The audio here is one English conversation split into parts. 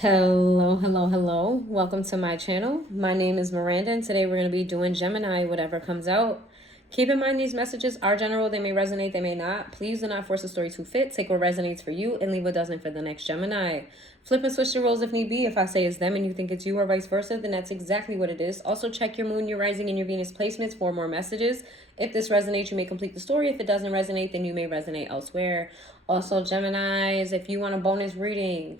Hello. Welcome to my channel. My name is Miranda, and today we're going to be doing Gemini, whatever comes out. Keep in mind these messages are general. They may resonate, they may not. Please do not force the story to fit. Take what resonates for you and leave what doesn't for the next Gemini. Flip and switch the roles if need be. If I say it's them and you think it's you or vice versa, then that's exactly what it is. Also check your moon, your rising, and your Venus placements for more messages. If this resonates, you may complete the story. If it doesn't resonate, then you may resonate elsewhere. Also, Geminis, if you want a bonus reading,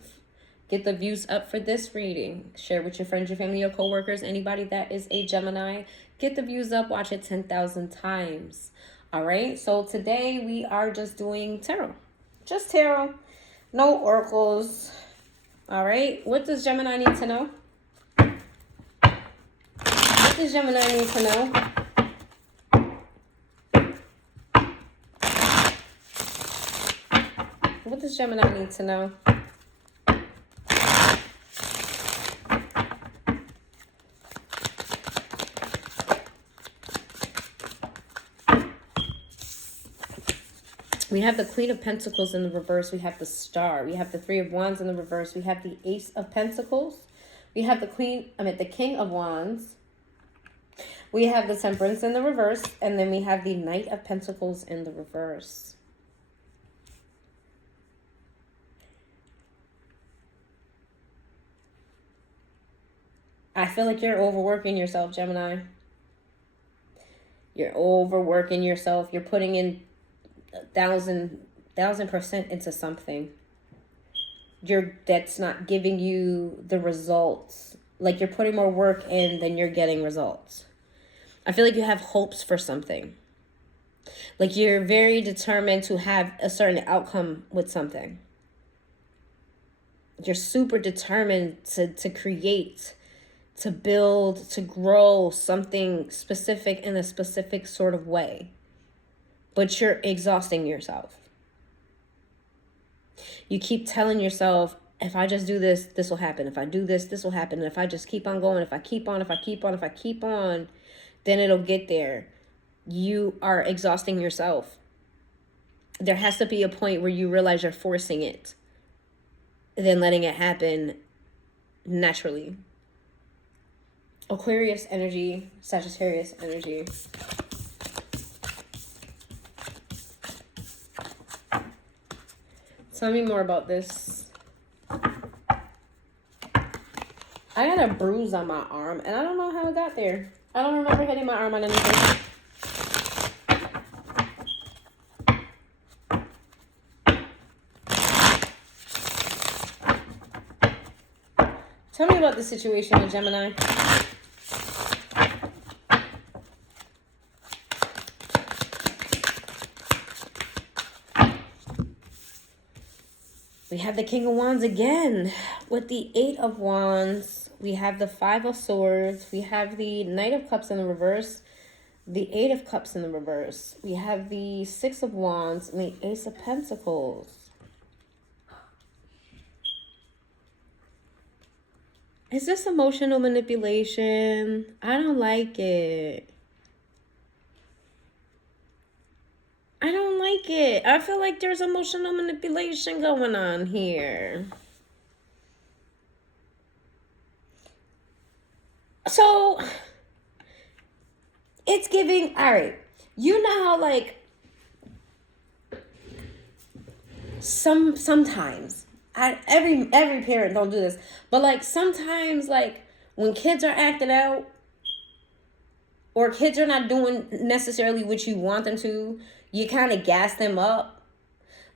get the views up for this reading. Share with your friends, your family, your coworkers, anybody that is a Gemini. Get the views up. Watch it 10,000 times. All right. So today we are just doing tarot. Just tarot. No oracles. All right. What does Gemini need to know? What does Gemini need to know? What does Gemini need to know? We have the Queen of Pentacles in the reverse. We have the Star. We have the Three of Wands in the reverse. We have the Ace of Pentacles. We have the King of Wands. We have the Temperance in the reverse. And then we have the Knight of Pentacles in the reverse. I feel like you're overworking yourself, Gemini. You're overworking yourself. You're putting in 1,000% into something. That's not giving you the results. Like you're putting more work in than you're getting results. I feel like you have hopes for something. Like you're very determined to have a certain outcome with something. You're super determined to create, to build, to grow something specific in a specific sort of way. But you're exhausting yourself. You keep telling yourself, if I just do this, this will happen. If I do this, this will happen. And if I just keep on going, if I keep on, then it'll get there. You are exhausting yourself. There has to be a point where you realize you're forcing it, then letting it happen naturally. Aquarius energy, Sagittarius energy. Tell me more about this. I got a bruise on my arm, and I don't know how it got there. I don't remember hitting my arm on anything. Tell me about the situation with Gemini. We have the King of Wands again with the Eight of Wands. We have the Five of Swords. We have the Knight of Cups in the reverse. The Eight of Cups in the reverse. We have the Six of Wands and the Ace of Pentacles. Is this emotional manipulation? I don't like it. I don't like it. I feel like there's emotional manipulation going on here. So, it's giving, all right, you know how like, sometimes, every parent don't do this, but like sometimes like when kids are acting out, or kids are not doing necessarily what you want them to, you kind of gas them up.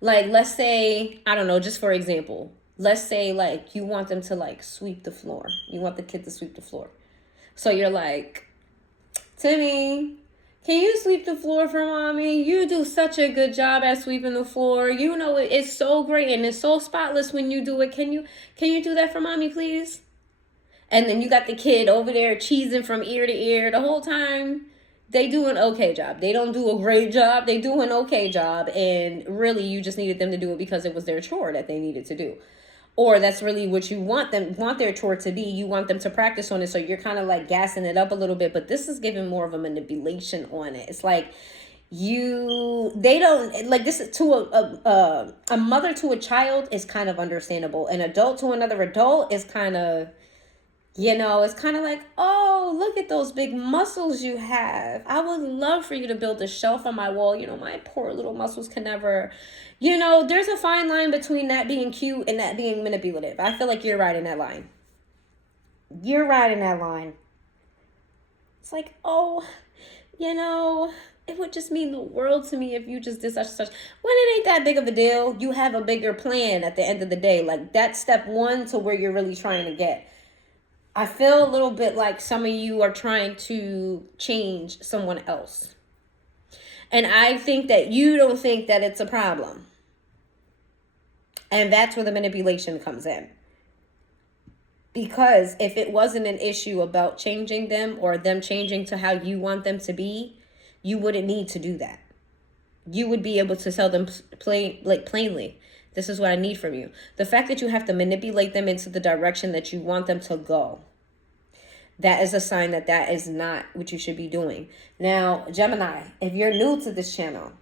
Like, let's say, I don't know, just for example, let's say like you want them to like sweep the floor. You want the kid to sweep the floor. So you're like, Timmy, can you sweep the floor for mommy? You do such a good job at sweeping the floor. You know, it's so great and it's so spotless when you do it. Can you do that for mommy, please? And then you got the kid over there cheesing from ear to ear the whole time. They do an okay job. They don't do a great job. They do an okay job. And really, you just needed them to do it because it was their chore that they needed to do. Or that's really what you want their chore to be. You want them to practice on it. So you're kind of like gassing it up a little bit. But this is giving more of a manipulation on it. It's like They don't like this. To a mother to a child is kind of understandable. An adult to another adult is kind of, it's kind of like, oh, look at those big muscles you have. I would love for you to build a shelf on my wall. My poor little muscles can never, there's a fine line between that being cute and that being manipulative. I feel like you're riding that line. You're riding that line. It's like, oh, it would just mean the world to me if you just did such and such. When it ain't that big of a deal, you have a bigger plan at the end of the day. Like, that's step one to where you're really trying to get. I feel a little bit like some of you are trying to change someone else. And I think that you don't think that it's a problem. And that's where the manipulation comes in. Because if it wasn't an issue about changing them or them changing to how you want them to be, you wouldn't need to do that. You would be able to tell them plainly, this is what I need from you. The fact that you have to manipulate them into the direction that you want them to go, that is a sign that that is not what you should be doing. Now, Gemini, if you're new to this channel,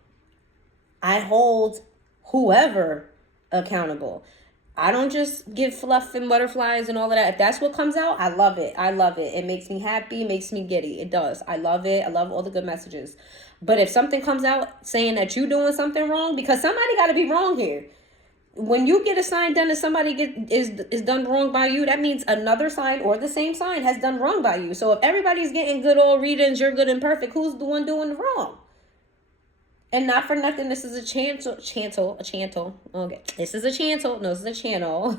I hold whoever accountable. I don't just give fluff and butterflies and all of that. If that's what comes out, I love it. I love it. It makes me happy. It makes me giddy. It does. I love it. I love all the good messages. But if something comes out saying that you're doing something wrong, because somebody got to be wrong here. When you get a sign done and somebody is done wrong by you, that means another sign or the same sign has done wrong by you. So if everybody's getting good old readings, you're good and perfect, who's the one doing the wrong? And not for nothing, this is a channel. Okay, this is a channel. No, this is a channel.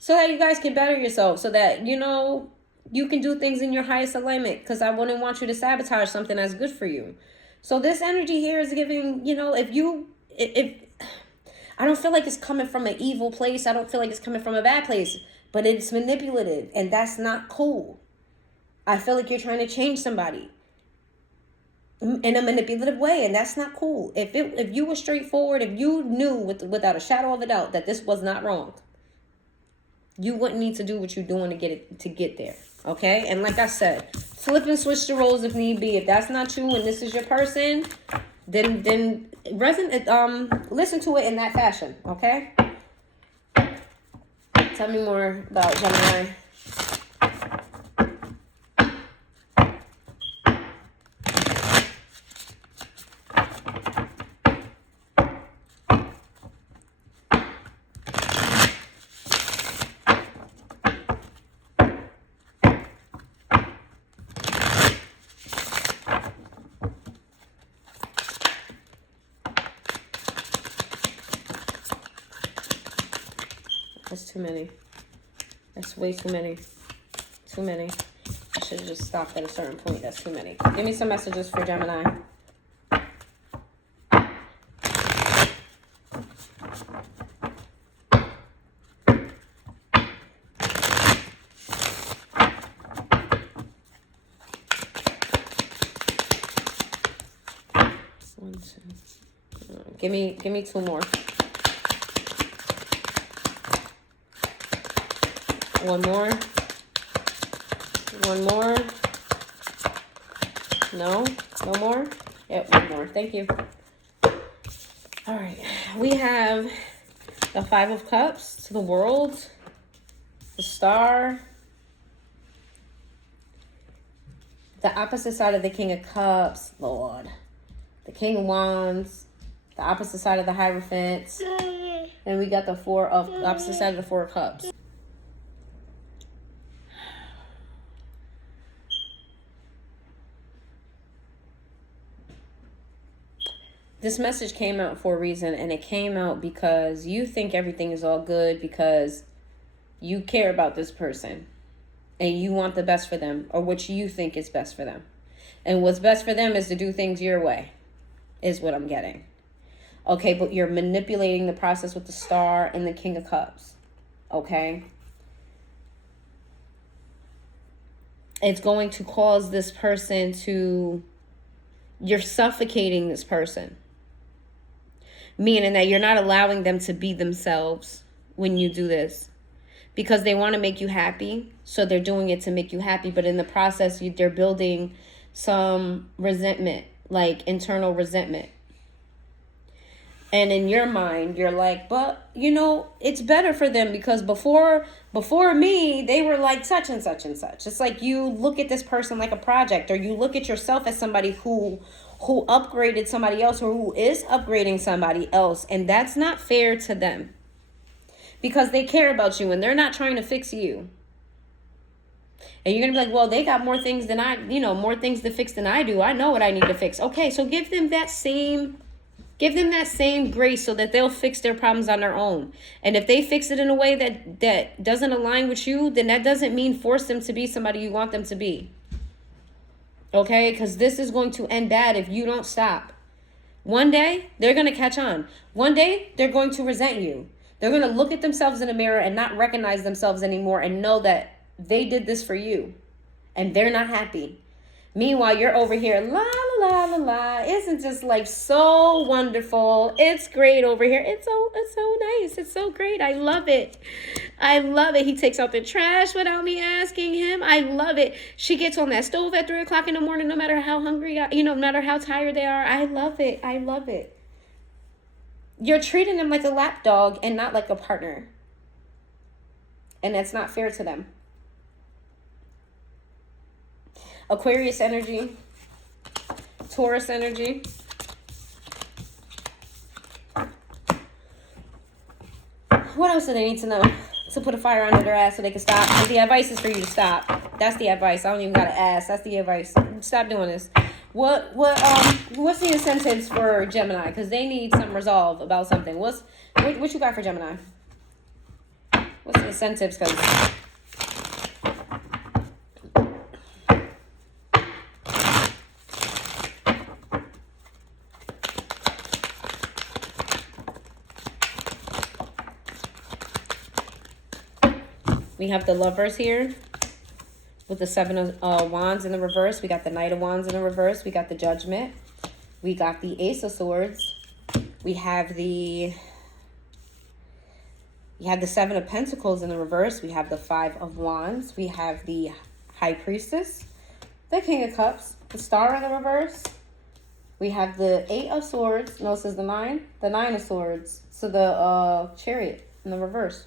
So that you guys can better yourself. So that, you can do things in your highest alignment. Because I wouldn't want you to sabotage something that's good for you. So this energy here is giving, if I don't feel like it's coming from an evil place. I don't feel like it's coming from a bad place. But it's manipulative. And that's not cool. I feel like you're trying to change somebody in a manipulative way, and that's not cool. If you were straightforward, if you knew without a shadow of a doubt that this was not wrong, you wouldn't need to do what you're doing to get there. Okay? And like I said, flip and switch the roles if need be. If that's not you and this is your person, then listen to it in that fashion. Okay? Tell me more about Gemini. That's too many. That's way too many. Too many. I should have just stopped at a certain point. That's too many. Give me some messages for Gemini. One, two. Give me two more. One more. One more. No? No more? Yep, one more. Thank you. All right. We have the Five of Cups to the World. The Star. The opposite side of the King of Cups. Lord. The King of Wands. The opposite side of the Hierophant. And we got the opposite side of the Four of Cups. This message came out for a reason, and it came out because you think everything is all good because you care about this person and you want the best for them, or what you think is best for them. And what's best for them is to do things your way, is what I'm getting. Okay, but you're manipulating the process with the Star and the King of Cups. Okay? It's going to cause this person to... You're suffocating this person. Meaning that you're not allowing them to be themselves when you do this. Because they want to make you happy. So they're doing it to make you happy. But in the process, they're building some resentment. like internal resentment. And in your mind, you're like, but you know, it's better for them because before me, they were like such and such and such. It's like you look at this person like a project, or you look at yourself as somebody who upgraded somebody else, or who is upgrading somebody else, and that's not fair to them. Because they care about you and they're not trying to fix you. And you're going to be like, well, they got more things than more things to fix than I do. I know what I need to fix. Okay, so give them that same grace so that they'll fix their problems on their own. And if they fix it in a way that doesn't align with you, then that doesn't mean force them to be somebody you want them to be. Okay? Because this is going to end bad if you don't stop. One day, they're going to catch on. One day, they're going to resent you. They're going to look at themselves in the mirror and not recognize themselves anymore and know that they did this for you and they're not happy. Meanwhile, you're over here, la, la, la, la, la. Isn't just life so wonderful? It's great over here. It's so nice. It's so great. I love it. I love it. He takes out the trash without me asking him. I love it. She gets on that stove at 3 o'clock in the morning, no matter how hungry, no matter how tired they are. I love it. I love it. You're treating them like a lapdog and not like a partner. And that's not fair to them. Aquarius energy. Taurus energy. What else do they need to know to put a fire under their ass so they can stop? And the advice is for you to stop. That's the advice. I don't even gotta ask. That's the advice. Stop doing this. What's the incentives for Gemini? Because they need some resolve about something. What you got for Gemini? What's the incentives? Because we have the Lovers here with the 7 of Wands in the reverse. We got the Knight of Wands in the reverse. We got the Judgment. We got the Ace of Swords. We have the 7 of Pentacles in the reverse. We have the 5 of Wands. We have the High Priestess, the King of Cups, the Star in the reverse. We have the 8 of Swords. No, this is the 9 of Swords. So the Chariot in the reverse.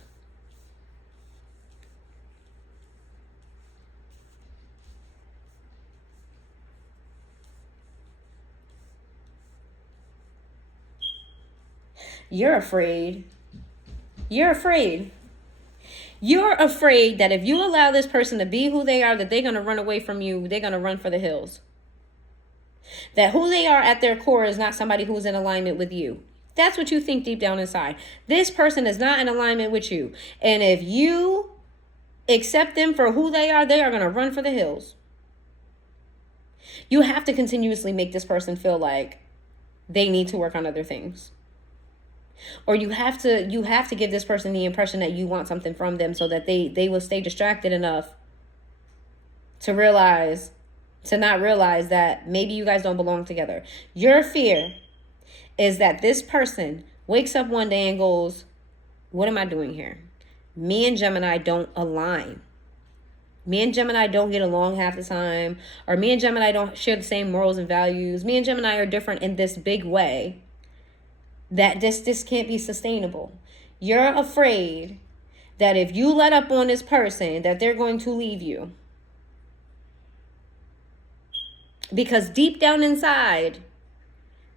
You're afraid. You're afraid. You're afraid that if you allow this person to be who they are, that they're going to run away from you. They're going to run for the hills. That who they are at their core is not somebody who's in alignment with you. That's what you think deep down inside. This person is not in alignment with you. And if you accept them for who they are going to run for the hills. You have to continuously make this person feel like they need to work on other things. Or you have to give this person the impression that you want something from them so that they will stay distracted enough to not realize that maybe you guys don't belong together. Your fear is that this person wakes up one day and goes, what am I doing here? Me and Gemini don't align. Me and Gemini don't get along half the time. Or me and Gemini don't share the same morals and values. Me and Gemini are different in this big way. That this can't be sustainable. You're afraid that if you let up on this person, that they're going to leave you. Because deep down inside,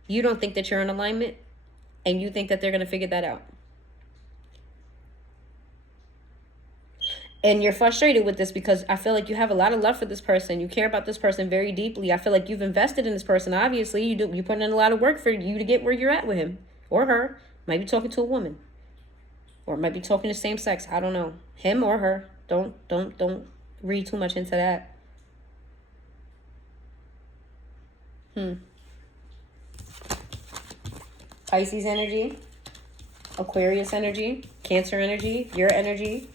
you don't think that you're in alignment, and you think that they're going to figure that out. And you're frustrated with this because I feel like you have a lot of love for this person. You care about this person very deeply. I feel like you've invested in this person. Obviously, you put in a lot of work for you to get where you're at with him. Or her. Might be talking to a woman. Or might be talking to same sex. I don't know. Him or her. Don't read too much into that. Pisces energy. Aquarius energy. Cancer energy. Your energy.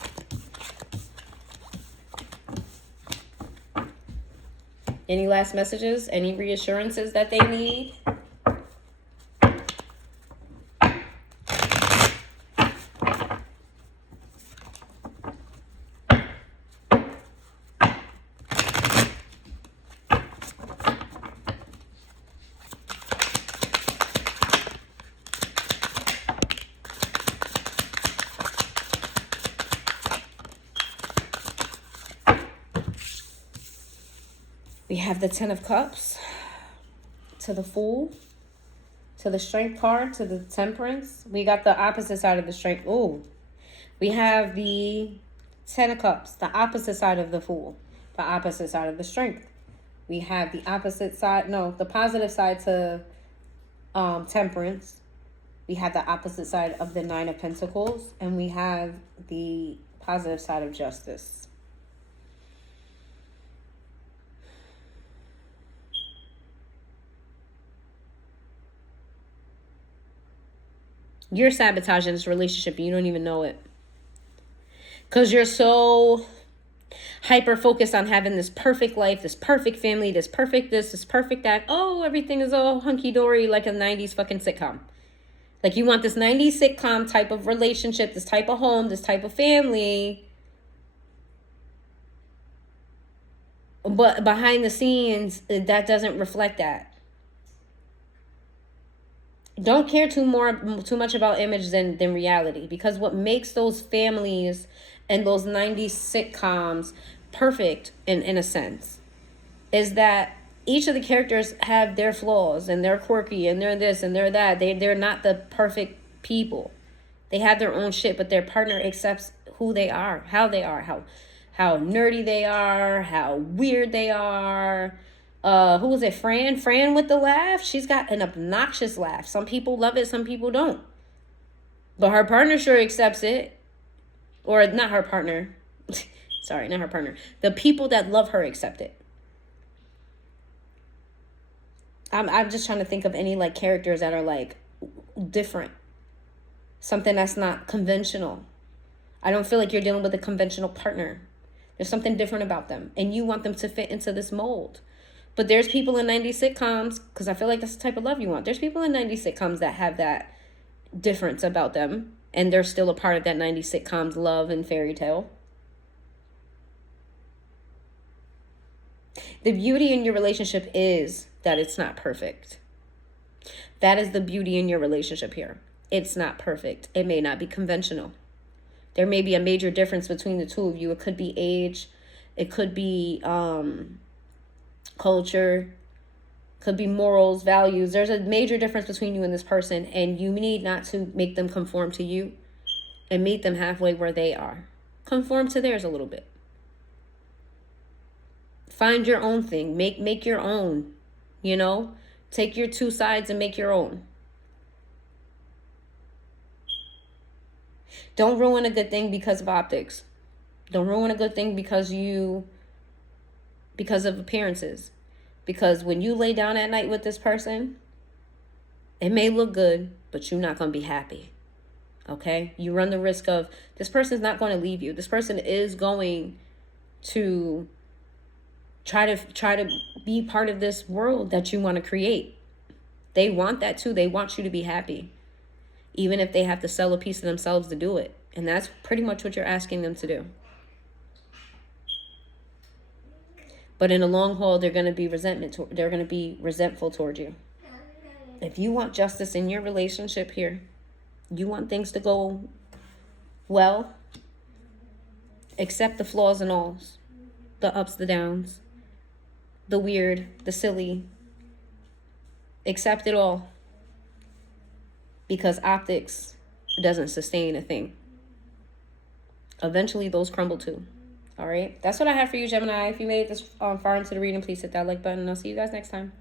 Any last messages? Any reassurances that they need? We have the Ten of Cups, to the Fool, to the Strength card, to the Temperance. We got the opposite side of the Strength. Ooh. We have the Ten of Cups, the opposite side of the Fool, the opposite side of the Strength. We have the opposite side, no, the positive side to Temperance. We have the opposite side of the Nine of Pentacles, and we have the positive side of Justice. You're sabotaging this relationship and you don't even know it. Because you're so hyper focused on having this perfect life, this perfect family, this perfect this perfect that. Oh, everything is all hunky-dory like a 90s fucking sitcom. Like you want this 90s sitcom type of relationship, this type of home, this type of family. But behind the scenes, that doesn't reflect that. Don't care too much about image than reality, because what makes those families and those 90s sitcoms perfect in a sense is that each of the characters have their flaws and they're quirky and they're this and they're that. They're not the perfect people. They have their own shit, but their partner accepts who they are, how nerdy they are, how weird they are. Who was it? Fran with the laugh. She's got an obnoxious laugh. Some people love it, some people don't. But her partner sure accepts it. Or not her partner. Sorry, not her partner. The people that love her accept it. I'm just trying to think of any like characters that are like different. Something that's not conventional. I don't feel like you're dealing with a conventional partner. There's something different about them. And you want them to fit into this mold. But there's people in 90s sitcoms, because I feel like that's the type of love you want. There's people in 90s sitcoms that have that difference about them. And they're still a part of that 90s sitcoms love and fairy tale. The beauty in your relationship is that it's not perfect. That is the beauty in your relationship here. It's not perfect. It may not be conventional. There may be a major difference between the two of you. It could be age. It could be culture, could be morals, values. There's a major difference between you and this person, and you need not to make them conform to you and meet them halfway where they are. Conform to theirs a little bit. Find your own thing. Make your own, you know? Take your two sides and make your own. Don't ruin a good thing because of optics. Don't ruin a good thing because of appearances. Because when you lay down at night with this person, it may look good, but you're not going to be happy. Okay? You run the risk of this person's not going to leave you. This person is going to try to be part of this world that you want to create. They want that too. They want you to be happy, even if they have to sell a piece of themselves to do it. And that's pretty much what you're asking them to do. But in the long haul, they're going to be resentful toward you. If you want justice in your relationship here, you want things to go well, accept the flaws and alls, the ups, the downs, the weird, the silly. Accept it all. Because optics doesn't sustain a thing. Eventually, those crumble too. All right, that's what I have for you, Gemini. If you made it this far into the reading, please hit that like button. I'll see you guys next time.